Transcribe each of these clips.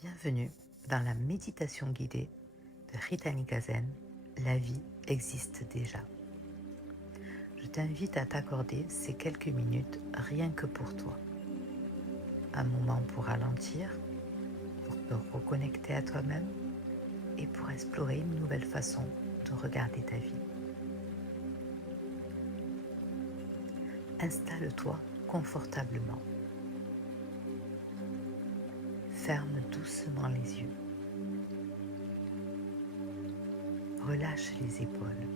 Bienvenue dans la méditation guidée de Rita Nikazen, la vie existe déjà. Je t'invite à t'accorder ces quelques minutes rien que pour toi. Un moment pour ralentir, pour te reconnecter à toi-même et pour explorer une nouvelle façon de regarder ta vie. Installe-toi confortablement. Ferme doucement les yeux. Relâche les épaules.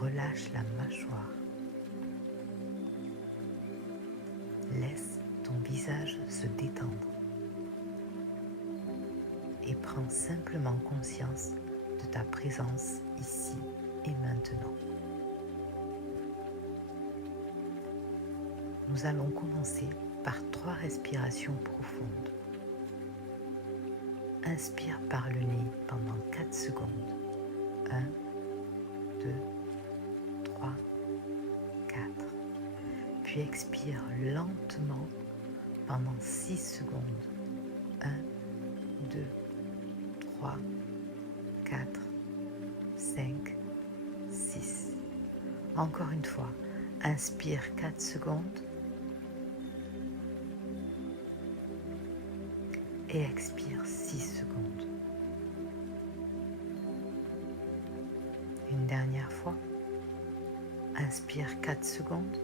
Relâche la mâchoire. Laisse ton visage se détendre et prends simplement conscience de ta présence ici et maintenant. Nous allons commencer par 3 respirations profondes. Inspire par le nez pendant 4 secondes. 1, 2, 3, 4. Puis expire lentement pendant 6 secondes. 1, 2, 3, 4, 5, 6. Encore une fois, inspire 4 secondes et expire 6 secondes. Une dernière fois, inspire 4 secondes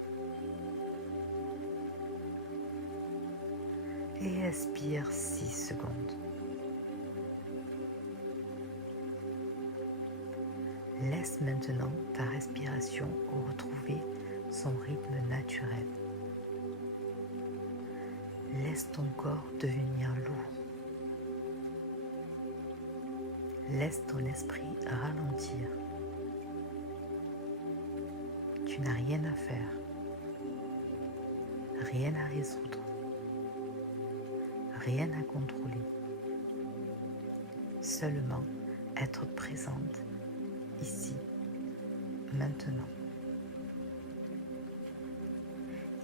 et expire 6 secondes. Laisse maintenant ta respiration retrouver son rythme naturel. Laisse ton corps devenir lourd. Laisse ton esprit ralentir. Tu n'as rien à faire, rien à résoudre, rien à contrôler. Seulement être présente ici, maintenant.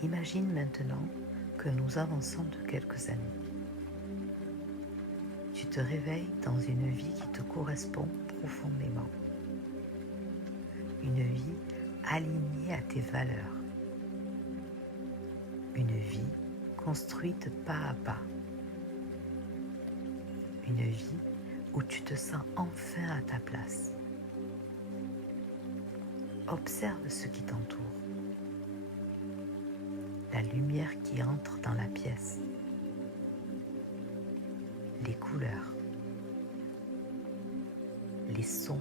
Imagine maintenant que nous avançons de quelques années. Tu te réveilles dans une vie qui te correspond profondément. Une vie alignée à tes valeurs. Une vie construite pas à pas. Une vie où tu te sens enfin à ta place. Observe ce qui t'entoure. La lumière qui entre dans la pièce. Les couleurs. Les sons.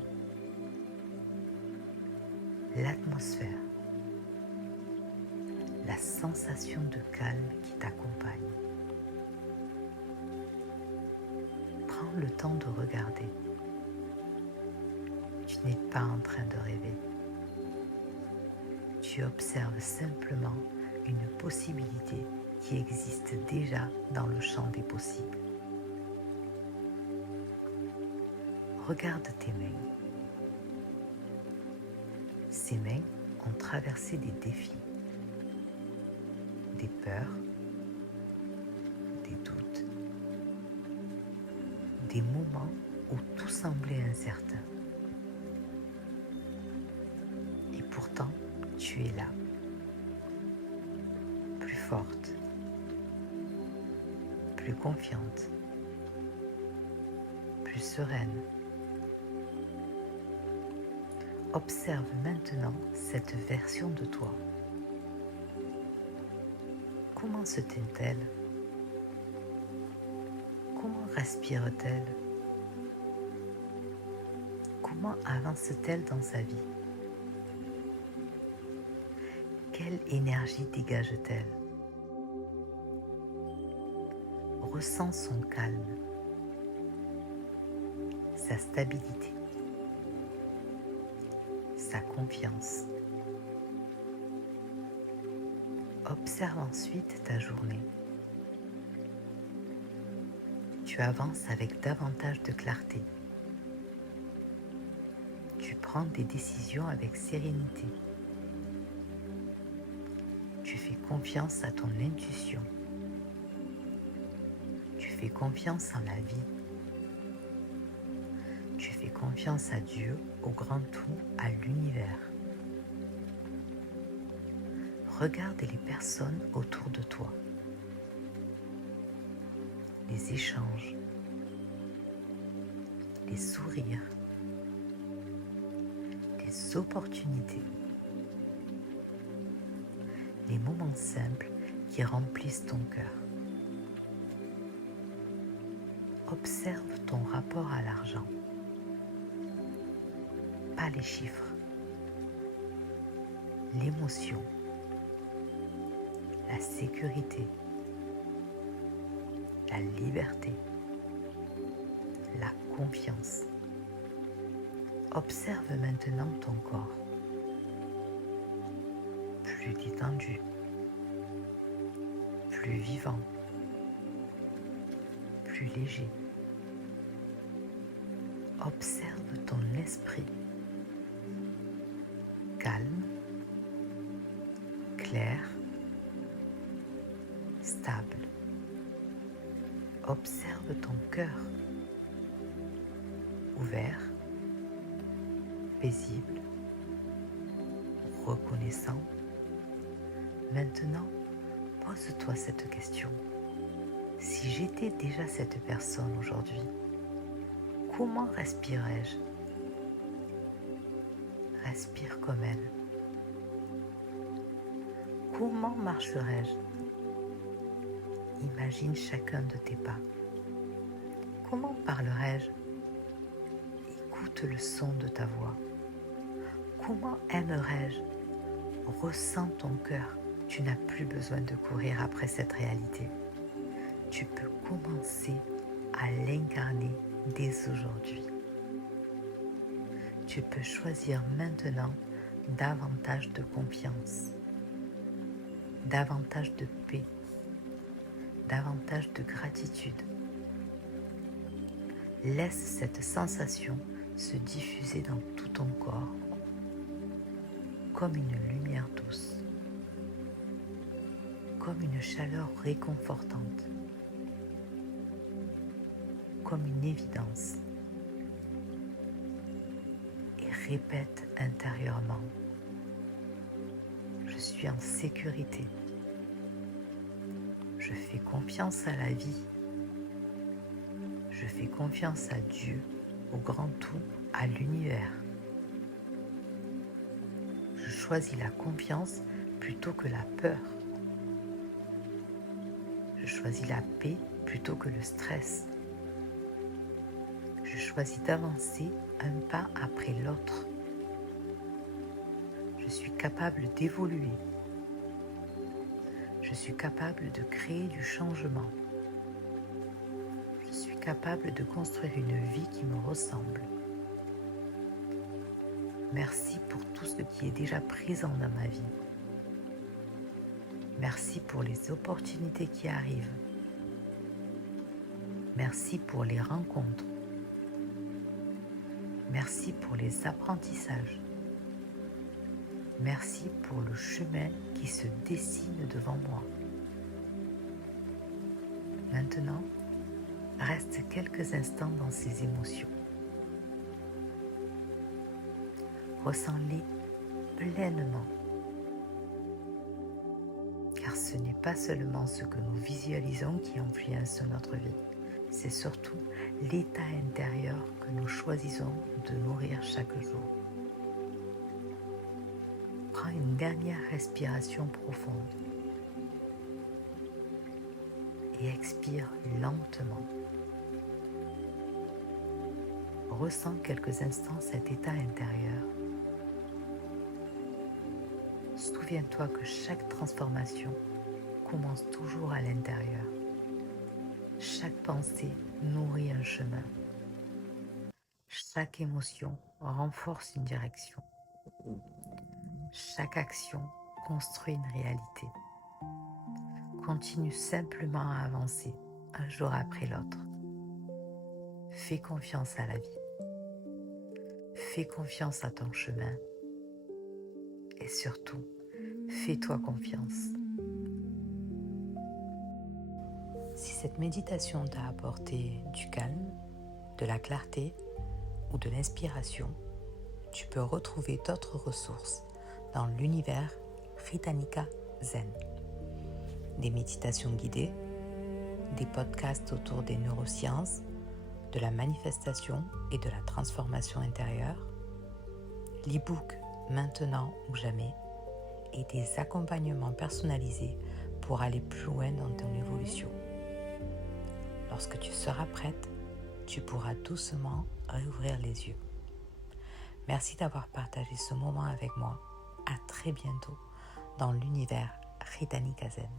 L'atmosphère. La sensation de calme qui t'accompagne. Prends le temps de regarder. Tu n'es pas en train de rêver. Tu observes simplement une possibilité qui existe déjà dans le champ des possibles. Regarde tes mains. Ces mains ont traversé des défis, des peurs, des doutes, des moments où tout semblait incertain. Et pourtant, tu es là, plus forte, plus confiante, plus sereine. Observe maintenant cette version de toi. Comment se tient-elle? Comment respire-t-elle? Comment avance-t-elle dans sa vie? Quelle énergie dégage-t-elle? Ressens son calme, sa stabilité, sa confiance. Observe ensuite ta journée. Tu avances avec davantage de clarté. Tu prends des décisions avec sérénité. Tu fais confiance à ton intuition. fais confiance en la vie. Tu fais confiance à Dieu, au grand tout, à l'univers. Regarde les personnes autour de toi, les échanges, les sourires, les opportunités, les moments simples qui remplissent ton cœur. Observe ton rapport à l'argent, pas les chiffres, l'émotion, la sécurité, la liberté, la confiance. Observe maintenant ton corps, plus détendu, plus vivant, plus léger. Observe ton esprit, calme, clair, stable. Observe ton cœur, ouvert, paisible, reconnaissant. Maintenant, pose-toi cette question. Si j'étais déjà cette personne aujourd'hui, comment respirerais-je? Respire comme elle. Comment marcherais-je? Imagine chacun de tes pas. Comment parlerais-je? Écoute le son de ta voix. Comment aimerais-je? Ressens ton cœur. Tu n'as plus besoin de courir après cette réalité. Tu peux commencer à l'incarner dès aujourd'hui. Tu peux choisir maintenant davantage de confiance, davantage de paix, davantage de gratitude. Laisse cette sensation se diffuser dans tout ton corps comme une lumière douce, comme une chaleur réconfortante, comme une évidence. Et répète intérieurement: je suis en sécurité. Je fais confiance à la vie. Je fais confiance à Dieu, au grand tout, à l'univers. Je choisis la confiance plutôt que la peur. Je choisis la paix plutôt que le stress. Je choisis d'avancer un pas après l'autre. Je suis capable d'évoluer. Je suis capable de créer du changement. Je suis capable de construire une vie qui me ressemble. Merci pour tout ce qui est déjà présent dans ma vie. Merci pour les opportunités qui arrivent. Merci pour les rencontres. Merci pour les apprentissages. Merci pour le chemin qui se dessine devant moi. Maintenant, reste quelques instants dans ces émotions. Ressens-les pleinement. Car ce n'est pas seulement ce que nous visualisons qui influence notre vie, c'est surtout l'état intérieur que nous choisissons de nourrir chaque jour. Prends une dernière respiration profonde et expire lentement. Ressens quelques instants cet état intérieur. Souviens-toi que chaque transformation commence toujours à l'intérieur. Chaque pensée nourrit un chemin. Chaque émotion renforce une direction. Chaque action construit une réalité. Continue simplement à avancer, un jour après l'autre. Fais confiance à la vie. Fais confiance à ton chemin. Et surtout, fais-toi confiance. Si cette méditation t'a apporté du calme, de la clarté ou de l'inspiration, tu peux retrouver d'autres ressources dans l'univers Ritanika Zen. Des méditations guidées, des podcasts autour des neurosciences, de la manifestation et de la transformation intérieure, l'e-book Maintenant ou jamais et des accompagnements personnalisés pour aller plus loin dans ton évolution. Lorsque tu seras prête, tu pourras doucement réouvrir les yeux. Merci d'avoir partagé ce moment avec moi. À très bientôt dans l'univers Ritanika Zen.